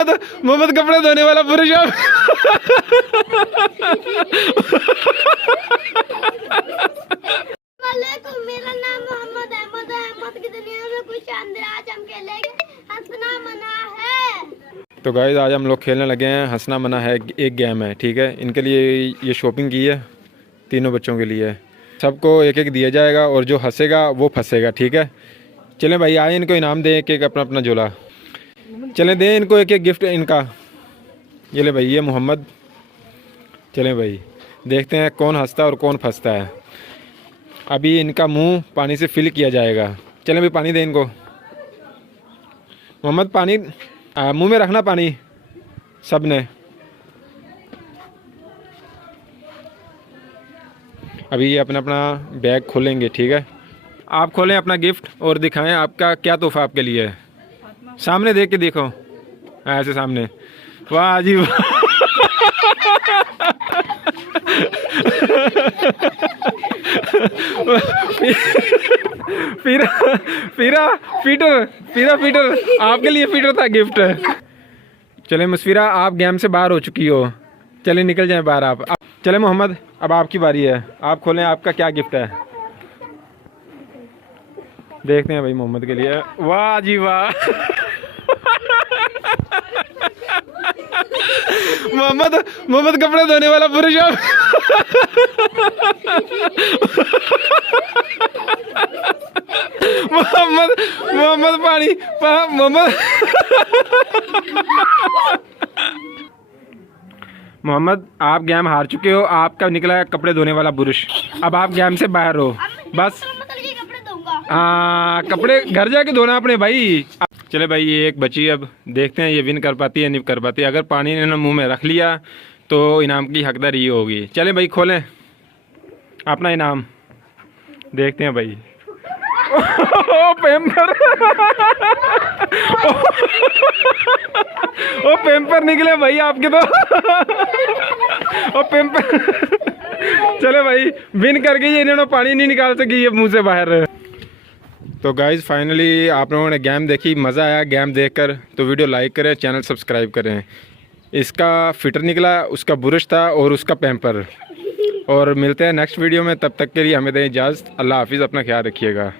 मोहम्मद कपड़े धोने वाला पुरुष। मेरा नाम मोहम्मद अहमद है। अहमद की दुनिया में कुछ अंदर आज हम खेलेंगे हंसना मना है। तो गाइस आज हम लोग खेलने लगे हैं हंसना मना है। एक गेम है, ठीक है। इनके लिए ये शॉपिंग की है, तीनों बच्चों के लिए। सबको एक एक दिया जाएगा और जो हंसेगा वो फंसेगा, ठीक है। चलें भाई, आए इनको इनाम दें, एक एक अपना अपना झोला। चलें दें इनको एक एक गिफ्ट इनका। ये ले भाई, ये मोहम्मद। चलें भाई, देखते हैं कौन हंसता है और कौन फंसता है। अभी इनका मुंह पानी से फिल किया जाएगा। चलें भाई, पानी दें इनको। मोहम्मद पानी मुंह में रखना पानी सब ने। अभी ये अपना अपना बैग खोलेंगे, ठीक है। आप खोलें अपना गिफ्ट और दिखाएं आपका क्या तोहफा आपके लिए है। सामने देख के देखो, ऐसे सामने। वाह जी वाह। फीटर आपके लिए फीटर था गिफ्ट। चले मुस्फिरा, आप गेम से बाहर हो चुकी हो, चले निकल जाएं बाहर आप। चले मोहम्मद, अब आपकी बारी है, आप खोलें आपका क्या गिफ्ट है। देखते हैं भाई मोहम्मद के लिए। वाह जी वाह। मोहम्मद कपड़े धोने वाला पुरुष। मोहम्मद पानी मोहम्मद आप गेम हार चुके हो। आपका निकला है कपड़े धोने वाला पुरुष। अब आप गेम से बाहर हो बस। कपड़े घर जाके धोना अपने भाई। चले भाई, ये एक बची, अब देखते हैं ये विन कर पाती है नहीं कर पाती। अगर पानी ने मुंह में रख लिया तो इनाम की हकदार ये होगी। चले भाई, खोलें अपना इनाम, देखते हैं भाई। ओ पेम्पर। ओ पेम्पर निकले भाई आपके तो। ओ पेम्पर। चले भाई, विन करके ये इन्होंने पानी नहीं निकाल सकी ये मुंह से बाहर। तो गाइज़ फाइनली आप लोगों ने गेम देखी, मज़ा आया गेम देखकर। तो वीडियो लाइक करें, चैनल सब्सक्राइब करें। इसका फिटर निकला, उसका बुरश था और उसका पैम्पर। और मिलते हैं नेक्स्ट वीडियो में, तब तक के लिए हमें दें इजाज़त। अल्लाह हाफिज़, अपना ख्याल रखिएगा।